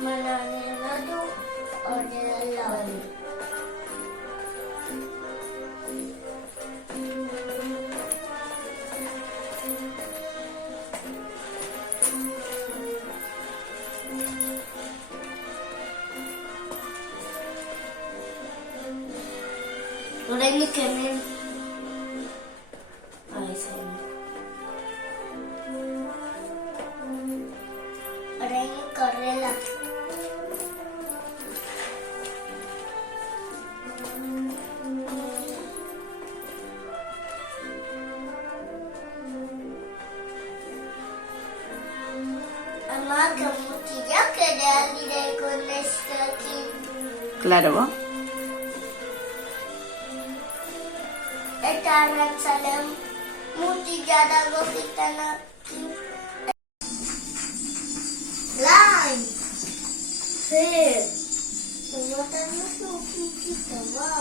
mananado o nilalaro. Orang ni kena saya. Orang ni karela. Ama kamu tidak kedali dari kones kaki. Claro, ¿vos? Etaran salam muti jada gofitana line fair. Tumatan mo sa kita ba?